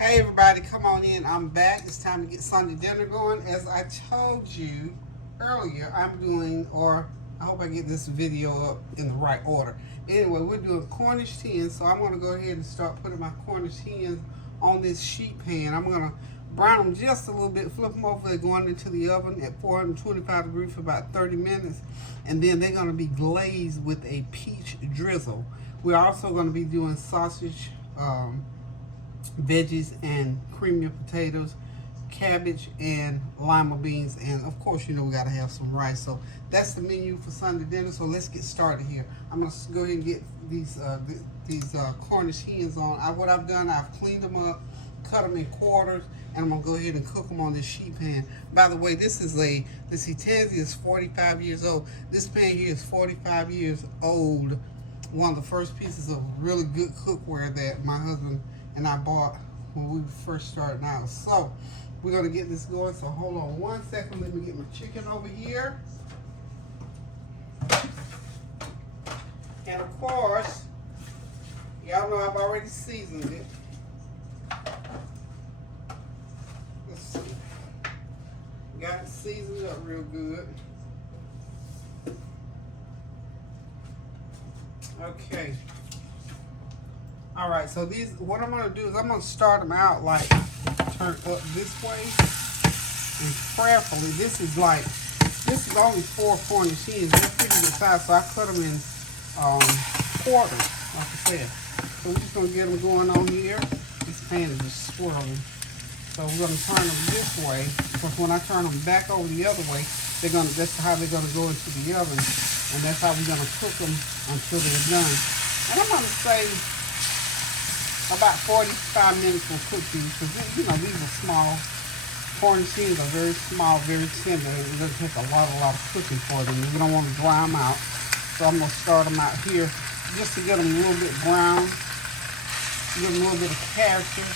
Hey everybody, come on in. I'm back. It's time to get Sunday dinner going. As I told you earlier, I'm doing, or I hope I get this video up in the right order. Anyway, we're doing Cornish hens, so I'm going to go ahead and start putting my Cornish hens on this sheet pan. I'm going to brown them just a little bit, flip them over. They're going into the oven at 425 degrees for about 30 minutes, and then they're going to be glazed with a peach drizzle. We're also going to be doing sausage, veggies and creamy potatoes, cabbage and lima beans, and of course we got to have some rice. So that's the menu for Sunday dinner. So let's get started here. I'm gonna go ahead and get these Cornish hens on. What I've done, I've cleaned them up, cut them in quarters, and I'm gonna go ahead and cook them on this sheet pan. By the way, this Tansy is 45 years old. This pan here is 45 years old. One of the first pieces of really good cookware that my husband and I bought when we first started out. So we're gonna get this going. So hold on one second. Let me get my chicken over here. And of course, y'all know I've already seasoned it. Let's see. Got it seasoned up real good. Okay. All right, so what I'm gonna do is I'm gonna start them out like turn up this way, and prayerfully, this is only 4 Cornish hens. They're pretty good size, so I cut them in quarters, like I said. So we're just gonna get them going on here. This pan is just swirling. So we're gonna turn them this way, because when I turn them back over the other way, that's how they're gonna go into the oven, and that's how we're gonna cook them until they're done. And I'm gonna say about 45 minutes will cook these, because these are small. Cornish hens are very small, very tender. It doesn't take a lot of cooking for them. We don't want to dry them out. So I'm going to start them out here just to get them a little bit brown, give them a little bit of character.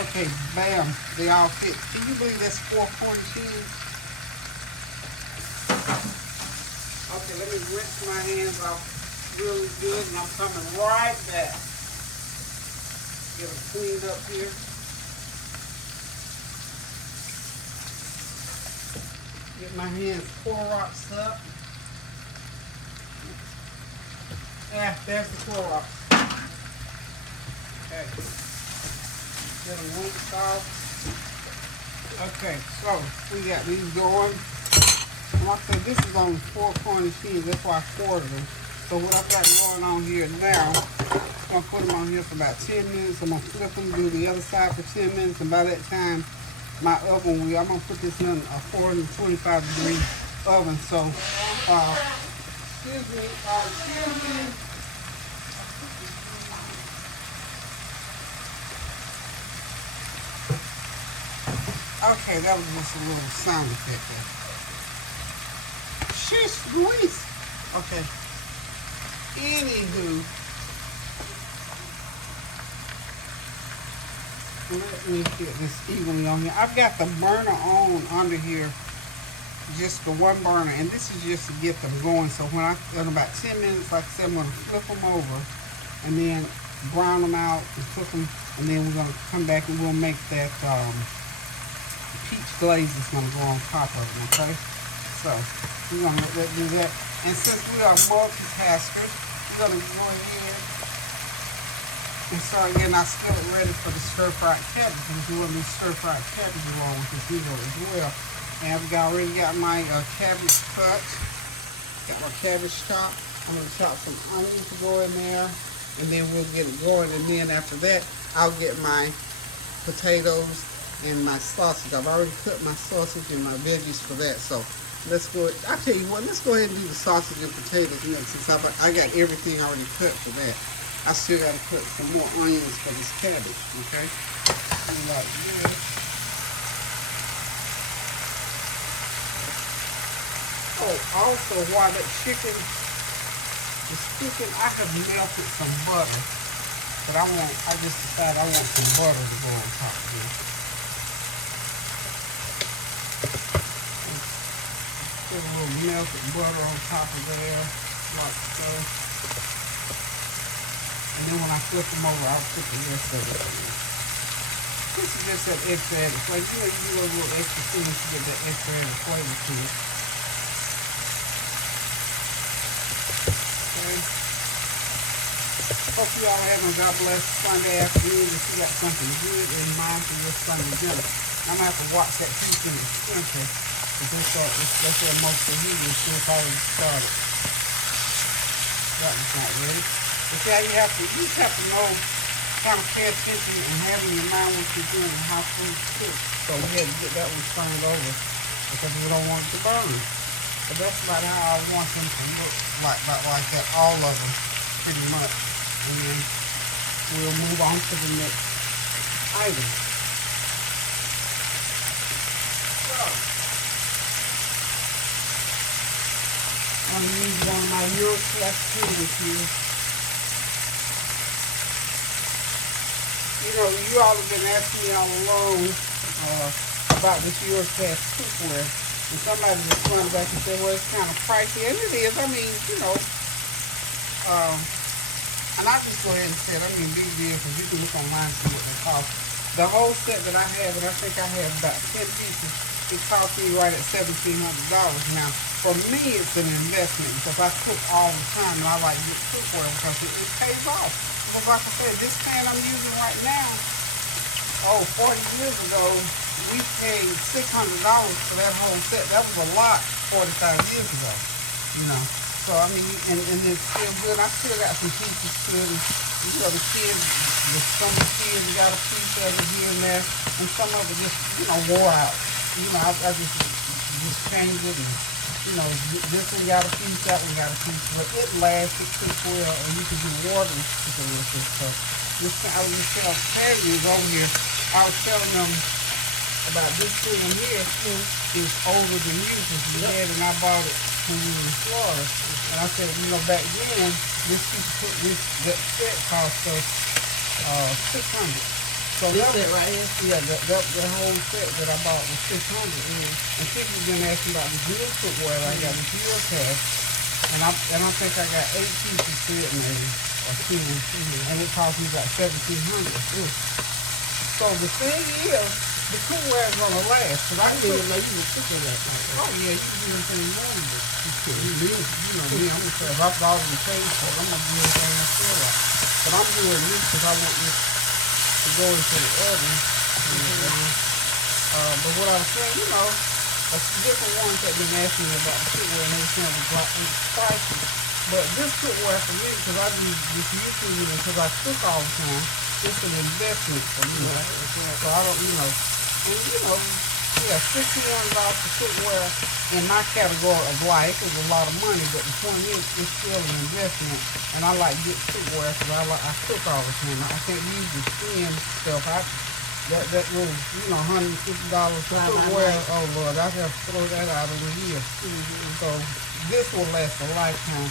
Okay, bam, they all fit. Can you believe that's 4 Cornish hens? Okay, let me rinse my hands off really good, and I'm coming right back. Get them cleaned up here. Get my hands Clorox up. Yeah, there's the Clorox. Okay. Get them rinsed off. Okay, so we got these going. Like I said, this is only 4 Cornish hens, that's why I quartered them. So what I've got going on here now, I'm going to put them on here for about 10 minutes. I'm going to flip them, do the other side for 10 minutes, and by that time, my oven I'm going to put this in a 425 degree oven. So, excuse me. Okay, that was just a little sound effect there. Sheesh, Louise. Okay. Anywho, let me get this evenly on here. I've got the burner on under here, just the one burner, and this is just to get them going. So in about 10 minutes, like I said, I'm going to flip them over and then brown them out and cook them, and then we're going to come back and we'll make that peach glaze that's going to go on top of them, okay? So we're going to let that do that. And since we are multitaskers, we're going to go ahead and start getting our skillet ready for the stir-fried cabbage. Because we want to do stir-fried cabbage along with this meal as well. And I've already got my cabbage cut. Got my cabbage chopped. I'm going to chop some onions to go in there. And then we'll get it going. And then after that, I'll get my potatoes and my sausage. I've already cut my sausage and my veggies for that. So let's go. I'll tell you what, let's go ahead and do the sausage and potatoes next, since I got everything already cut for that. I still got to cut some more onions for this cabbage, okay? Like this. Oh, also while that chicken is cooking, I have melted some butter. But I just decided I want some butter to go on top of this. Put a little melted butter on top of there, like so. And then when I flip them over, I'll put the rest of it in. This is just that extra added flavor. You know, you do a little extra seasoning to get that extra added flavor to it. Okay. Hope you all are having a God bless Sunday afternoon. If you got something good in mind for your Sunday dinner, I'm gonna have to watch that 2 minute splinter. That's where most of the heat is still probably started. That one's not ready. But yeah, you just have to know, kind of pay attention and have in your mind what you're doing and how food cook. So we had to get that one turned over because we don't want it to burn. But that's about how I want them to look like that, all of them, pretty much. And then we'll move on to the next item. So, I'm going to use one of my Eurocast tools here. You know, you all have been asking me all along about this Eurocast cookware. And somebody responded back and said, well, it's kind of pricey. And it is. I mean, you know, and I just go ahead and say it. I mean, big deal, because you can look online and see what they cost. The whole set that I have, and I think I have about 10 pieces, it cost me right at $1,700. Now, for me, it's an investment because I cook all the time, and I like this cookware because it pays off. Because like I said, this pan I'm using right now, 40 years ago, we paid $600 for that whole set. That was a lot 45 years ago, you know. So, I mean, and it's still good. I still got some pieces to it. You know, some of the kids got a piece of it here and there, and some of it just, you know, wore out. You know, I just changed it, and, you know, this one got a piece, that one got a piece, but it lasted pretty well, and you can do water with it. So, I was just telling families over here, I was telling them about this thing here is older than you, because the dad and I bought it when we were in Florida. And I said, you know, back then, that set cost us $600. So this set right here? Yeah, that whole set that I bought was $600. And people have been asking about this new cookware I got, this Eurocast. And I think I got 8 pieces to it maybe, or 10, and it cost me about $1,700. So the thing is, the cookware is gonna last. Cause I didn't even know you were cooking that thing. Oh yeah, you can do anything you want with it. You know me, I'm gonna say if I bought it and paid for it, I'm gonna do anything I feel like. But I'm doing this because I want this to go into the oven. But what I was saying, you know, different ones that been asking me about the cookware and they saying it's pricey. But this cookware for me, because I do this YouTube and because I cook all the time, it's an investment for me. So I don't, you know, and you know, yeah, $61 for cookware in my category of life is a lot of money, but the point is, it's still an investment. And I like good cookware because I cook all the time. I can't use the thin stuff. That little, you know, $150 for cookware. Oh Lord, I have to throw that out of the year. So this will last a lifetime.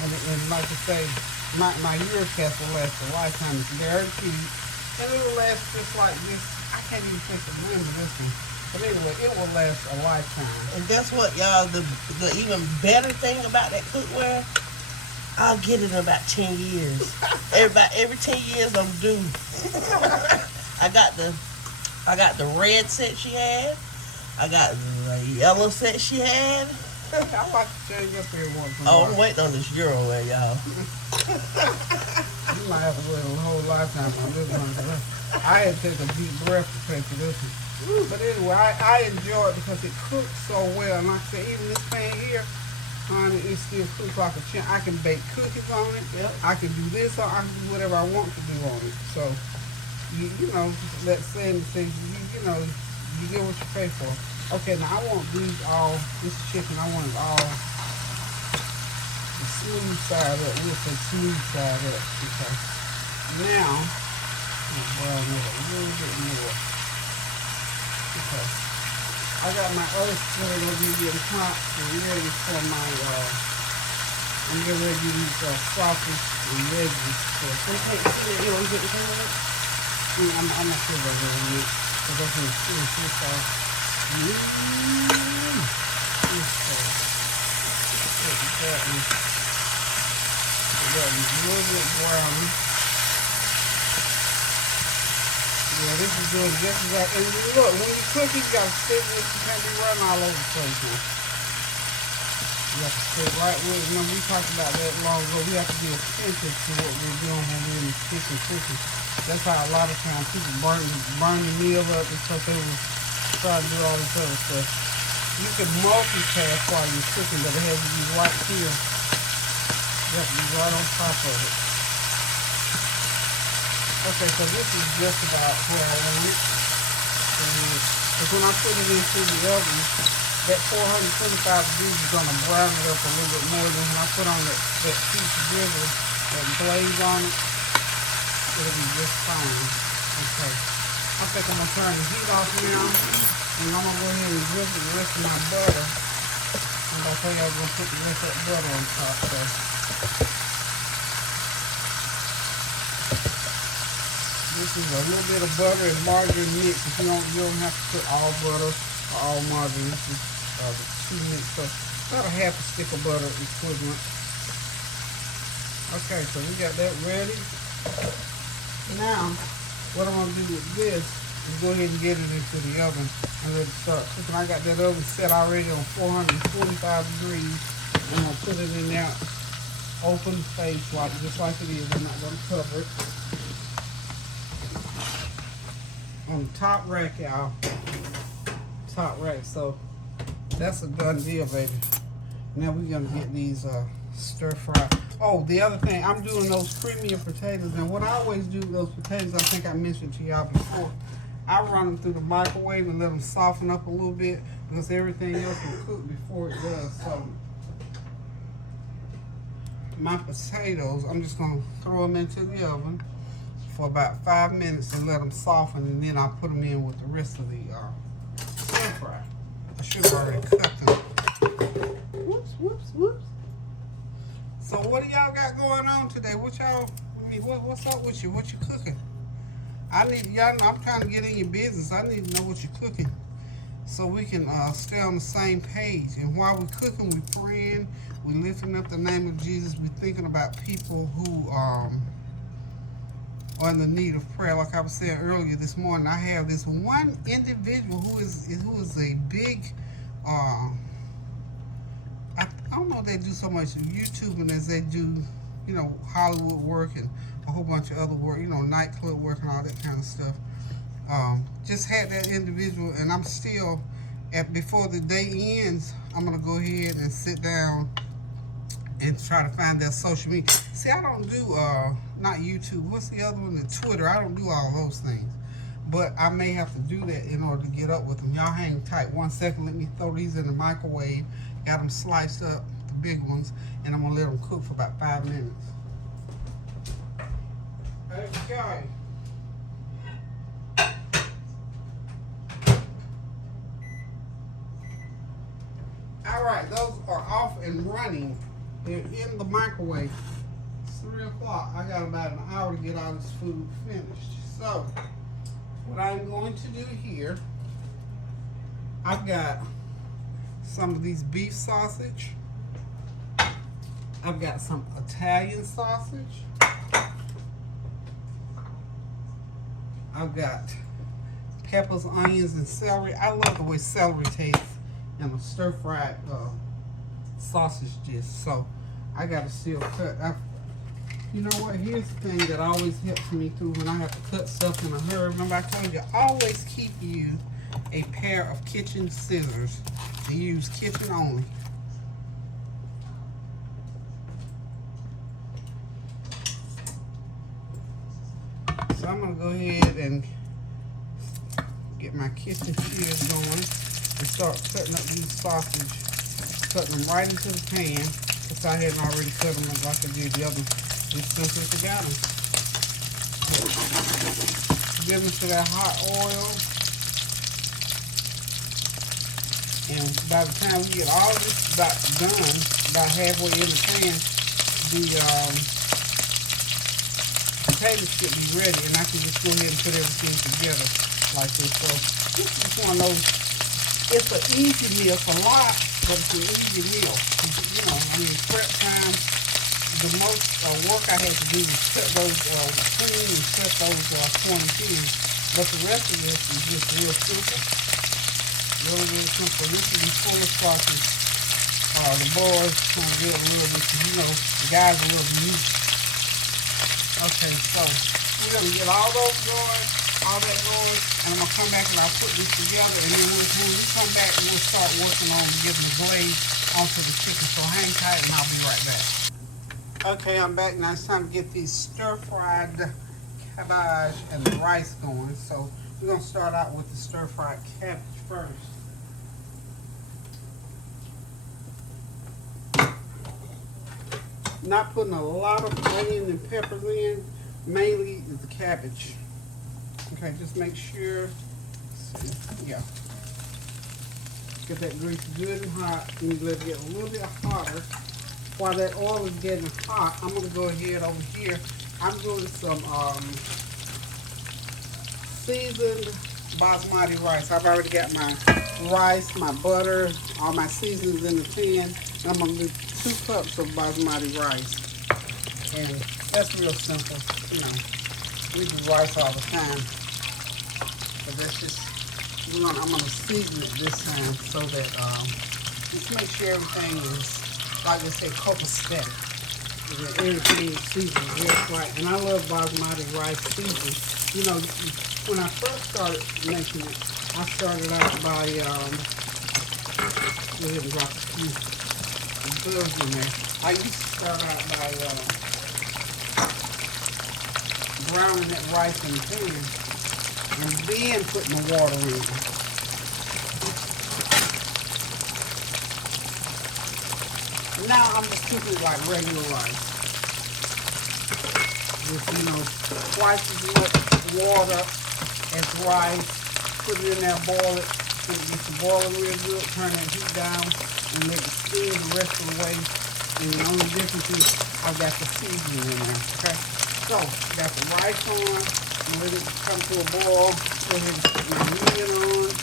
And like I say, my Eurocast will last a lifetime. It's guaranteed. And it will last just like this. I can't even think of the name of this one. But anyway, it will last a lifetime. And guess what, y'all? The even better thing about that cookware, I'll get it in about 10 years. Every 10 years I'm due. I got the red set she had. I got the yellow set she had. I like to change up here once in a while. while. I'm waiting on this Euroware, y'all. You might have to wait a whole lifetime on this one. I had to take a deep breath to pay for this one. But anyway, I enjoy it because it cooks so well. And like I said, even this pan here, honey, it still cooks like a champ. I can bake cookies on it. Yep. I can do this, or I can do whatever I want to do on it. So, you know, that saying things, you know, you get what you pay for. Okay, now I want these all, this chicken, I want it all the smooth side up. We'll say smooth side up. Okay. Now, I'll brown it a little bit more. Okay. I got my other skillet over here getting hot and ready for my, I'm getting ready to do these sausage and veggies. So, You want to get the camera? I'm not sure about that one yet. Because that's going to finish this off. This that one's a little bit brown. Yeah, this is doing just exactly. And look, when you cook, you gotta stick with it. You can't be running all over the place now. You have to stick right with it. Remember, we talked about that long ago. We have to be attentive to what we're doing when we're in the kitchen cooking. That's how a lot of times people burn the meal up because they were trying to do all this other stuff. You can multitask while you're cooking, but it has to be right here. You have to be right on top of it. Okay, so this is just about where I want it. Because when I put it into the oven, that 425 degrees is going to brown it up a little bit more than when I put on that piece of drizzle, that glaze on it. It'll be just fine. Okay. I think I'm going to turn the heat off now. And I'm going to go ahead and drizzle the rest of my butter. And I'll tell you I'm going to put the rest of that butter on top. So. This is a little bit of butter and margarine mix. If you don't have to put all butter or all margarine. This is the two mix. So about a half a stick of butter equivalent. Okay, so we got that ready. Now, what I'm going to do with this is go ahead and get it into the oven and let it start cooking. I got that oven set already on 425 degrees. I'm going to put it in there open face, just like it is. I'm not going to cover it. On the top rack, y'all. Top rack. So that's a done deal, baby. Now we're going to get these stir fry. Oh, the other thing, I'm doing those creamier potatoes, and what I always do with those potatoes, I think I mentioned to y'all before, I run them through the microwave and let them soften up a little bit because everything else will cook before it does. So my potatoes, I'm just going to throw them into the oven for about 5 minutes and let them soften, and then I'll put them in with the rest of the stir fry. I should have already cut them. Whoops, whoops, whoops. So what do y'all got going on today? What's up with you? What you cooking? I need y'all know I'm trying to get in your business. I need to know what you're cooking so we can stay on the same page. And while we're cooking, we praying, we lifting up the name of Jesus. We thinking about people who are in the need of prayer. Like I was saying earlier this morning, I have this one individual who is a big I don't know if they do so much YouTubing as they do, you know, Hollywood work and a whole bunch of other work, you know, nightclub work and all that kind of stuff. Just had that individual, and I'm still, before the day ends, I'm going to go ahead and sit down and try to find their social media. See, I don't do, not YouTube, what's the other one, the Twitter. I don't do all those things. But I may have to do that in order to get up with them. Y'all hang tight 1 second. Let me throw these in the microwave. Got them sliced up, the big ones, and I'm going to let them cook for about 5 minutes. Okay. All right, those are off and running. They're in the microwave. It's 3 o'clock. I got about an hour to get all this food finished. So, what I'm going to do here, I've got some of these beef sausage. I've got some Italian sausage. I've got peppers, onions, and celery. I love the way celery tastes in a stir-fried sausage dish. So I got to still cut. You know what? Here's the thing that always helps me through when I have to cut stuff in a hurry. Remember I told you, always keep you a pair of kitchen scissors. And use kitchen only. So I'm going to go ahead and get my kitchen shears going and start cutting up these sausage. Cutting them right into the pan because I hadn't already cut them like I did the other. Just simply forgot them. Give them to that hot oil. And by the time we get all this about done, about halfway in the pan, the potatoes should be ready, and I can just go ahead and put everything together like this. So this is one of those, it's an easy meal. It's a lot, but it's an easy meal. You know, I mean, prep time, the most work I had to do was cut those, clean and cut those corn hens. But the rest of this is just real simple. Really, really simple. This is before it starts. The boys trying to get a little bit, you know, the guys a little meat. Okay, so we're gonna get all those going, all that going, and I'm gonna come back and I'll put this together, and then when we come back, we'll start working on getting the glaze onto the chicken. So hang tight, and I'll be right back. Okay, I'm back now. It's time to get these stir-fried cabbage and the rice going. So we're gonna start out with the stir-fried cabbage first. Not putting a lot of onion and peppers in, mainly is the cabbage. Okay, just make sure, yeah. Get that grease good and hot, and you let it get a little bit hotter. While that oil is getting hot, I'm gonna go ahead over here. I'm doing some seasoned basmati rice. I've already got my rice, my butter, all my seasonings in the pan. I'm gonna do 2 cups of basmati rice, and that's real simple. You know, we do rice all the time, but that's just, I'm gonna season it this time so that just make sure everything is, like they say, copacetic. That everything is seasoned just right. And I love basmati rice seasoning. You know, when I first started making it, I started out by go ahead and drop a few gloves in there. I used to start out by browning that rice in the pan and then putting the water in. Now I'm just cooking it like regular rice. With, you know, twice as much water as rice. Put it in there, boil it. When it gets to boiling real good, turn that heat down and let it steam the rest of the way. And the only difference is I've got the seasoning in there, okay? So, got the rice on, and let it come to a boil. Go ahead and put your lid on,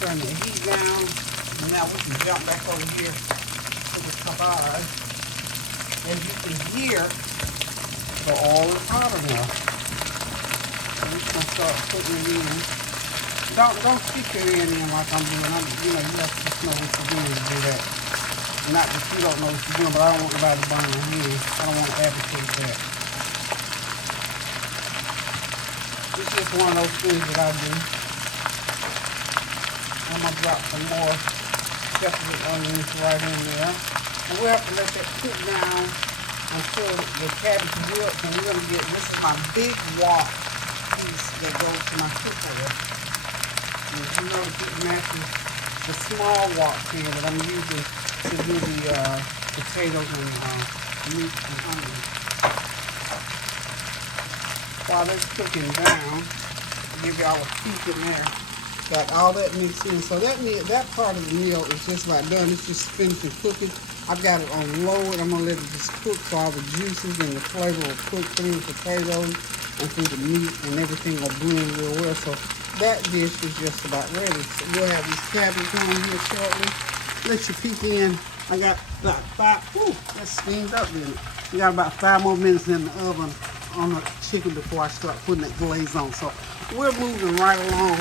turn the heat down, and now we can jump back over here to the cabbage. As you can hear, the oil is hotter now. So we're just gonna start putting it in. Don't stick your hand in like I'm doing. You know, you have to just know what you're doing to do that. Not that you don't know what you're doing, but I don't want anybody to burn their hands. I don't want to advocate that. It's just one of those things that I do. I'm going to drop some more separate onions right in there. And we'll have to let that cook down until the cabbage is good. And we're going to get, this is my big wok piece that goes to my cookware. And you notice it matches the small wok here that I'm using to do the potatoes and meat and onions. While that's cooking down, I'll give y'all a peek in there. Got all that mixed in. So that part of the meal is just about done. It's just finishing cooking. I've got it on low, and I'm going to let it just cook so all the juices and the flavor will cook through the potatoes and through the meat, and everything will blend real well. So that dish is just about ready. So we'll have this cabbage on here shortly. Let you peek in. I got about 5, that's steamed up in it. We got about 5 more minutes in the oven on the chicken before I start putting that glaze on. So we're moving right along.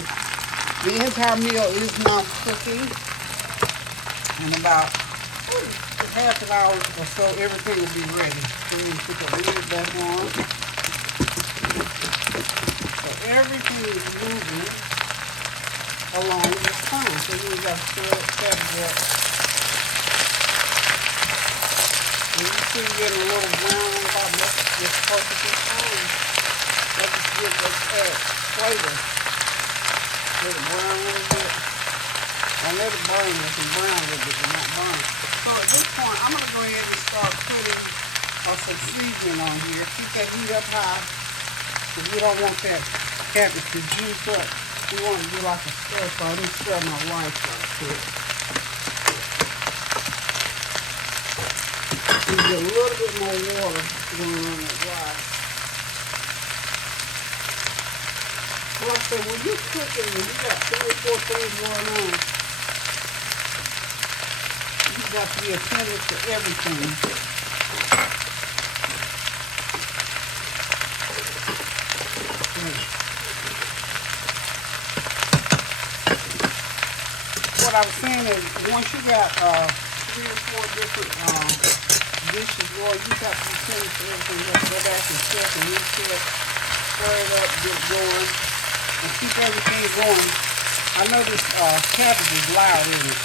The entire meal is now cooking. In about half an hour or so, everything will be ready. So we're going to put the lid back on. So everything is moving along just fine. So we got to stir that cabbage up. And you see getting a little brown on top, that's just perfectly fine. That just gives us flavor. Let it brown a little bit. Don't let it burn. It can brown a little bit, but not burn. So at this point, I'm going to go ahead and start putting some seasoning on here. Keep that heat up high, because we don't want that cabbage to juice up. We want to do like a stir fry. Let me stir my rice right quick. You get a little bit more water going on that rice. Like I said, when you're cooking, when you got 3 or 4 things going on, you got to be attentive to everything. Okay. what I was saying is, once you got 3 or 4 different dishes going, you got to be finished with everything. You have to go back and check and recheck, stir it up, get it going, and keep everything going. I know this cabbage is loud, isn't it?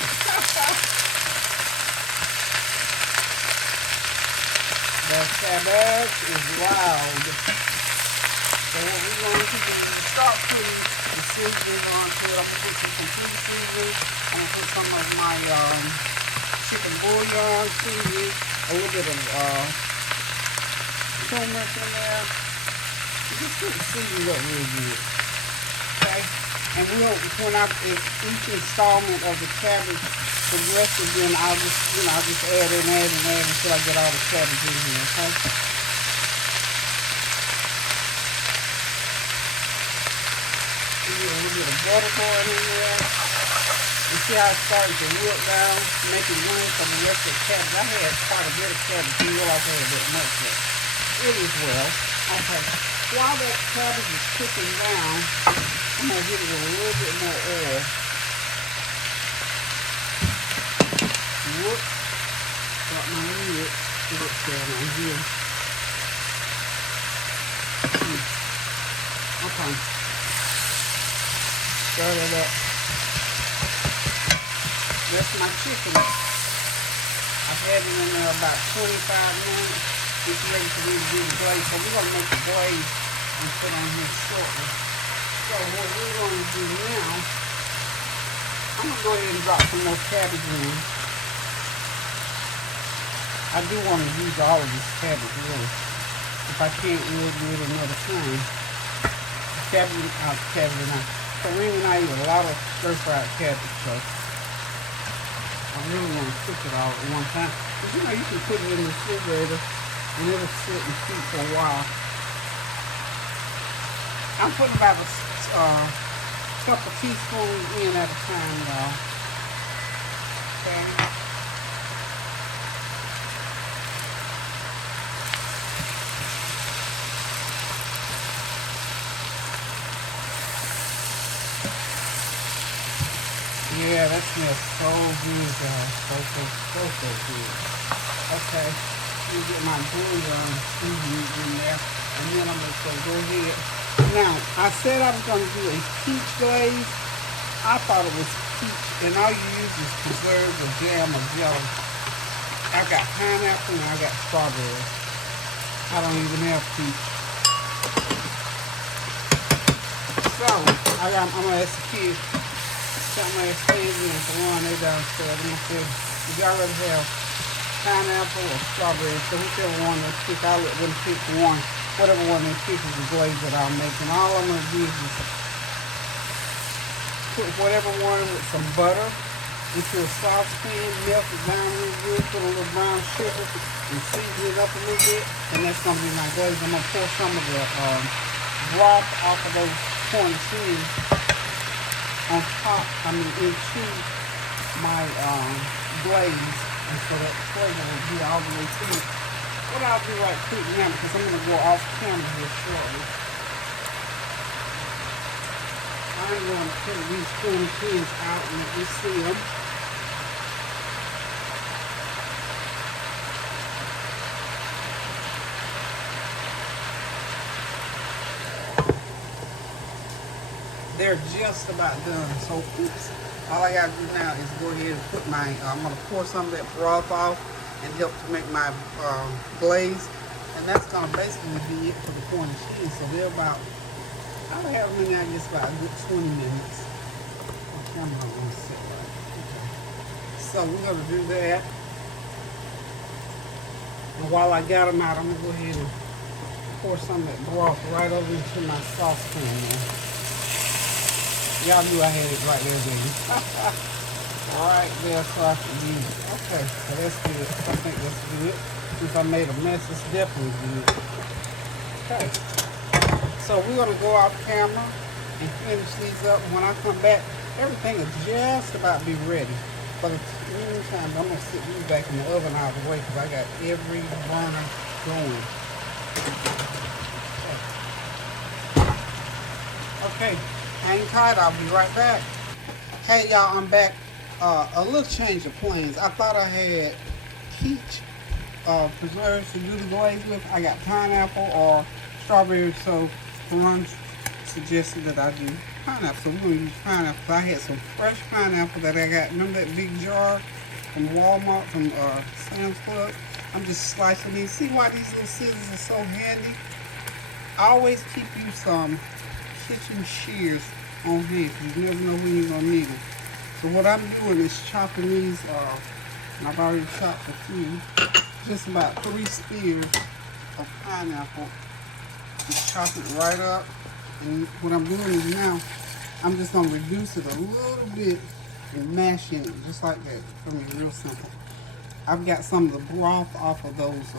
The cabbage is loud. So what we're going to do is start putting the seasoning onto it. I'm going to put some complete seasoning. I'm going to put some of my chicken bouillon seasoning, a little bit of turmeric in there. Just put the seasoning up real good. Okay? And when each installment of the cabbage progresses, then I'll just add and add and add until I get all the cabbage in here, okay? A little bit of butter going in there. You see how it's starting to wilt down, making room for the rest of the cabbage. I had quite a bit of cabbage. You realize I had that much, but it is well. Okay. While that cabbage is cooking down, I'm going to hit it with a little bit more oil. Whoops. Got my lid. What's going on here? Okay. Stir that up. That's my chicken. I've had it in there about 25 minutes. It's ready for me to do the glaze. So we're going to make the glaze and put on here shortly. So what we're going to do now, I'm going to go ahead and drop some more cabbage in. I do want to use all of this cabbage, really. If I can't, we'll do it another time. Kareem and I eat a lot of stir-fried cabbage, so I really want to cook it all at one time. But you know, you can put it in the refrigerator and it'll sit and keep for a while. I'm putting about a couple teaspoons in at a time, y'all. Okay. Yeah, that smells so good, guys. So good. Okay. Let me get my bouillon seasoning in there. And then I'm going to go ahead. Now, I said I was going to do a peach glaze. I thought it was peach. And all you use is preserves or jam or jelly. I got pineapple and I got strawberry. I don't even have peach. So, I'm going to ask the kids. My experience with one they downstairs. I'm gonna say, if y'all already have pineapple or strawberry, so whichever one they pick, I'll let them pick one. Whatever one they pick is the glaze that I'll make. And all I'm gonna do is just put whatever one with some butter into a saucepan, melt it down real good, put a little brown sugar and season it up a little bit, and that's gonna be my glaze. I'm gonna pour some of the broth off of those Cornish Hens on top, into my glaze, and so that flavor will be all the way through. What I'll do right quick now, because I'm going to go off camera here shortly. I'm going to put these Cornish Hens out and let you see them. They're just about done. So, oops. All I gotta do now is go ahead and put my, I'm gonna pour some of that broth off and help to make my glaze. And that's gonna basically be it for the Cornish Hens. So they're about, I'll have them in there, I guess, about a good 20 minutes. My camera don't want to sit right. Okay. So we're gonna do that. And while I got them out, I'm gonna go ahead and pour some of that broth right over into my saucepan now. Y'all knew I had it right there, baby. Right there so I can use it. Okay, so that's good. I think that's good. Since I made a mess, it's definitely good. Okay. So we're going to go off camera and finish these up. When I come back, everything will just about be ready. But in the meantime, I'm going to sit these back in the oven out of the way because I got every burner going. Okay. Hang tight, I'll be right back. Hey y'all, I'm back. a little change of plans. I thought I had peach preserves to do the glaze with. I got pineapple or strawberry, so Ron suggested that I do pineapple. So we're going to use pineapple. I had some fresh pineapple that I got. Remember that big jar from Walmart, from Sam's Club? I'm just slicing these. See why these little scissors are so handy? I always keep you some kitchen shears on hand. You never know when you're going to need them. So what I'm doing is chopping these, and I've already chopped a few, just about 3 spears of pineapple. Just chop it right up. And what I'm doing is now, I'm just going to reduce it a little bit and mash it just like that. For me, real simple. I've got some of the broth off of those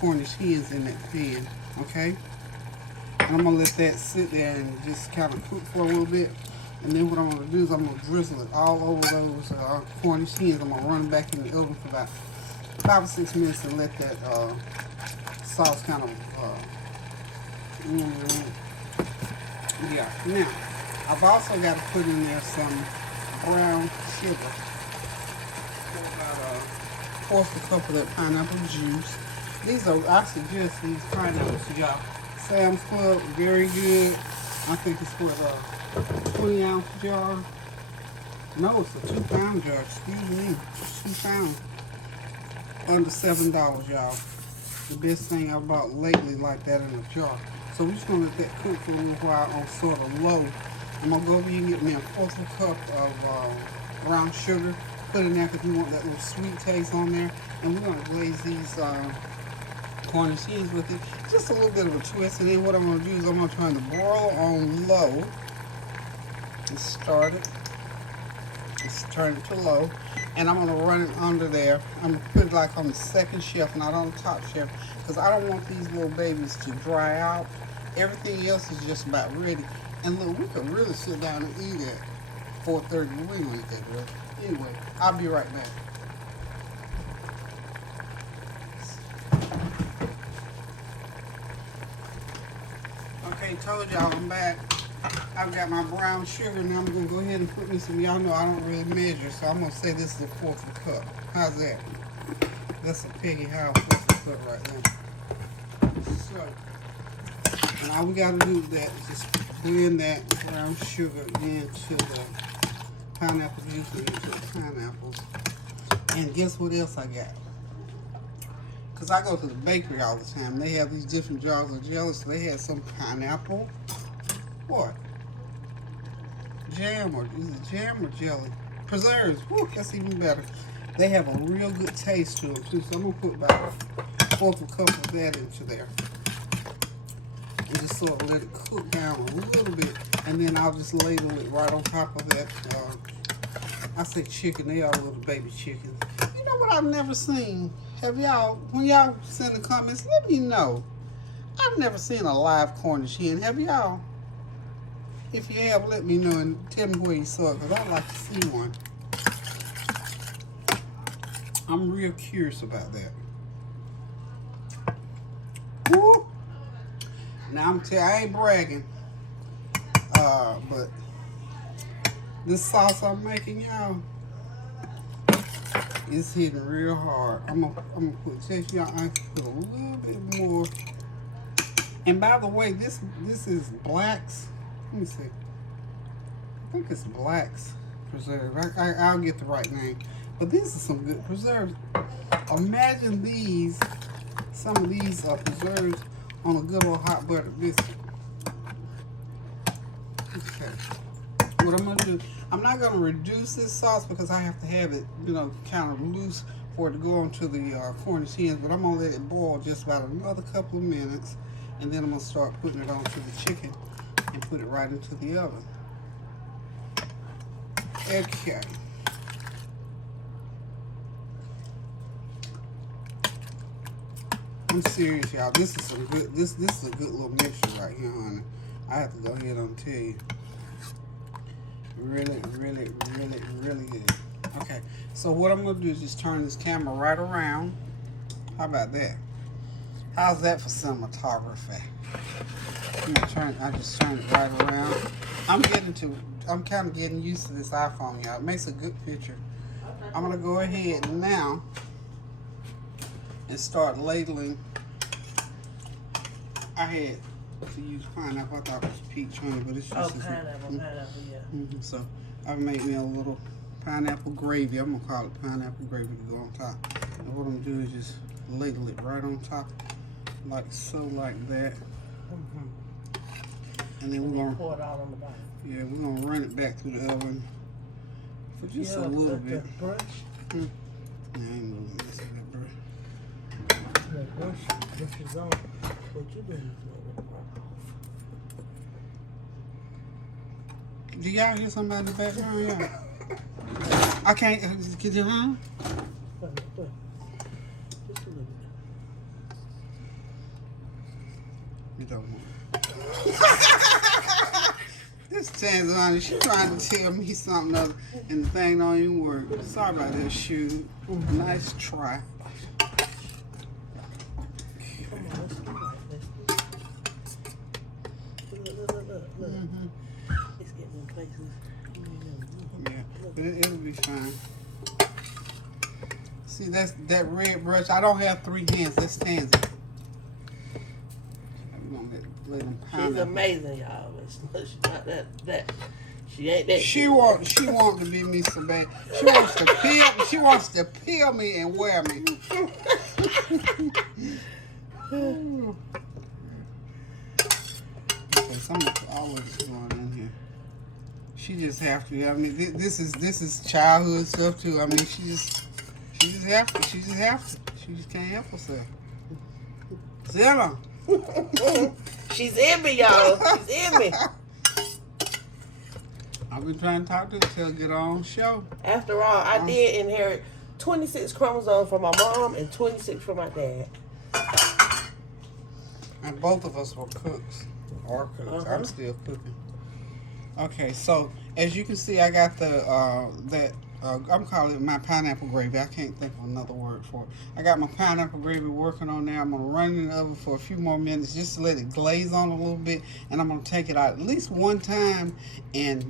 Cornish hens in that pan, okay? And I'm going to let that sit there and just kind of cook for a little bit. And then what I'm going to do is I'm going to drizzle it all over those Cornish hens. I'm going to run it back in the oven for about 5 or 6 minutes and let that sauce kind of, yeah. Now, I've also got to put in there some brown sugar. About a 1/4 cup of that pineapple juice. These are, I suggest these pineapples to y'all. Sam's Club, very good. I think it's for a 20-ounce jar. No, it's a 2-pound jar. Excuse me, 2 pounds. Under $7, y'all. The best thing I bought lately like that in a jar. So we're just gonna let that cook for a little while on sort of low. I'm gonna go over here and get me a 1/4 cup of brown sugar. Put in there because we want that little sweet taste on there. And we're gonna glaze these Cornish hens with it. Just a little bit of a twist. And then what I'm gonna do is I'm gonna turn the broil on low. And start it. Just turn it to low. And I'm gonna run it under there. I'm gonna put it like on the second shelf, not on the top shelf, because I don't want these little babies to dry out. Everything else is just about ready. And look, we could really sit down and eat at 4:30. We don't eat that really. Anyway, I'll be right back. Okay, told y'all I'm back. I've got my brown sugar. Now I'm gonna go ahead and put me some. Y'all know I don't really measure, so I'm gonna say this is a 1/4 cup. How's that? That's a piggy house 1/4 cup right there. So, and all we gotta do is that is just blend that brown sugar into the pineapple juice and into the pineapples. And guess what else I got? Because I go to the bakery all the time. They have these different jars of jelly. So they had some pineapple. What? Jam, or is it jam or jelly? Preserves. Woo, that's even better. They have a real good taste to them too. So I'm gonna put about a 1/4 cup of that into there. And just sort of let it cook down a little bit. And then I'll just ladle it right on top of that. I say chicken, they are little baby chickens. You know what I've never seen? Have y'all, when y'all send the comments, let me know. I've never seen a live Cornish hen. Have y'all? If you have, let me know and tell me where you saw it, because I'd like to see one. I'm real curious about that. Woo! Now I'm telling you, I ain't bragging, but this sauce I'm making, y'all, is hitting real hard. I'm gonna put, test y'all, I put a little bit more. And by the way, this is Black's. Let me see. I think it's Black's preserve. I'll get the right name. But these are some good preserves. Imagine these, some of these are preserves on a good old hot butter biscuit. Okay. What I'm gonna do, I'm not gonna reduce this sauce because I have to have it, you know, kind of loose for it to go onto the Cornish hens, but I'm gonna let it boil just about another couple of minutes, and then I'm gonna start putting it onto the chicken and put it right into the oven. Okay. I'm serious, y'all. This is some good. This is a good little mixture right here, honey. I have to go ahead and tell you. Really, really, really, really good. Okay, so what I'm gonna do is just turn this camera right around. How about that? How's that for cinematography? I just turn it right around. I'm kind of getting used to this iPhone, y'all. It makes a good picture. I'm gonna go ahead now and start ladling. I had to use pineapple. I thought it was peach honey, but it's just pineapple, yeah. So I've made me a little pineapple gravy. I'm gonna call it pineapple gravy to go on top. And what I'm gonna do is just ladle it right on top, like so, like that. And then we're gonna pour it all on the bottom. Yeah, we're gonna run it back through the oven for just a little bit. Brush. Yeah, I ain't gonna mess with that brush. Brush is on. What you doing? Do y'all hear somebody in the background? Yeah. I can't. Get your hand. Just a little bit. You don't want. This Tanzania, she trying to tell me something other, and the thing don't even work. Sorry about that, shoot. Nice try. Come on, let's do it. Look. It's getting in places. Yeah, but it'll be fine. See, that's that red brush. I don't have 3 hands. That's Tansy. We're gonna let them She's amazing, y'all. She's not that. She ain't that. She wants to be me so bad. She wants to peel me and wear me. Okay, some of the olives going in here. She just have to. I mean, this is childhood stuff too. I mean, she just have to. She just can't help herself. Zilla. She's in me, y'all. She's in me. I've been trying to talk to her till get on show. After all, I did inherit 26 chromosomes from my mom and 26 from my dad. And both of us were cooks. Or cooks. I'm still cooking. Okay, so as you can see, I got the I'm calling it my pineapple gravy. I can't think of another word for it. I got my pineapple gravy working on there. I'm gonna run it in the oven for a few more minutes just to let it glaze on a little bit, and I'm gonna take it out at least one time and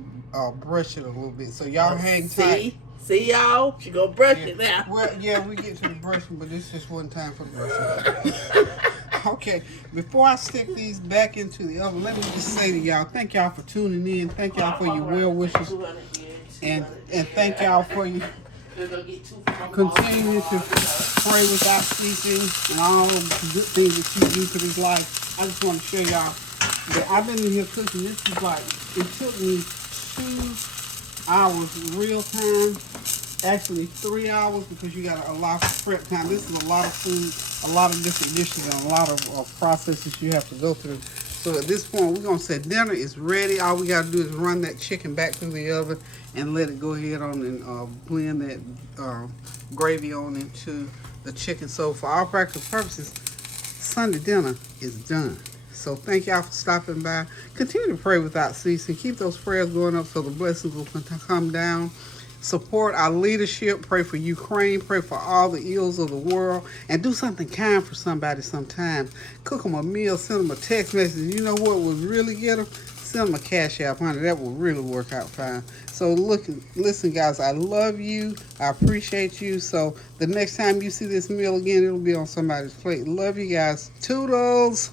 brush it a little bit. So y'all hang tight. See y'all? She gonna brush it now. Well, yeah, we get to the brushing, but it's just one time for the brushing. Okay, before I stick these back into the oven, let me just say to y'all, thank y'all for tuning in. Thank y'all for your well wishes. And thank y'all for your continuing to pray without ceasing and all the good things that you do to this life. I just want to show y'all that I've been in here cooking. This is like, it took me 2 hours real time. Actually 3 hours because you got a lot of prep time. This is a lot of food, a lot of different dishes, and a lot of processes you have to go through. So at this point, we're going to say dinner is ready. All we got to do is run that chicken back through the oven and let it go ahead on and blend that gravy on into the chicken. So for all practical purposes, Sunday dinner is done. So thank y'all for stopping by. Continue to pray without ceasing. Keep those prayers going up so the blessings will come down. Support our leadership. Pray for Ukraine. Pray for all the ills of the world. And do something kind for somebody sometimes. Cook them a meal. Send them a text message. You know what would really get them? Send them a Cash App, honey. That will really work out fine. So listen, guys, I love you. I appreciate you. So the next time you see this meal again, it'll be on somebody's plate. Love you guys. Toodles.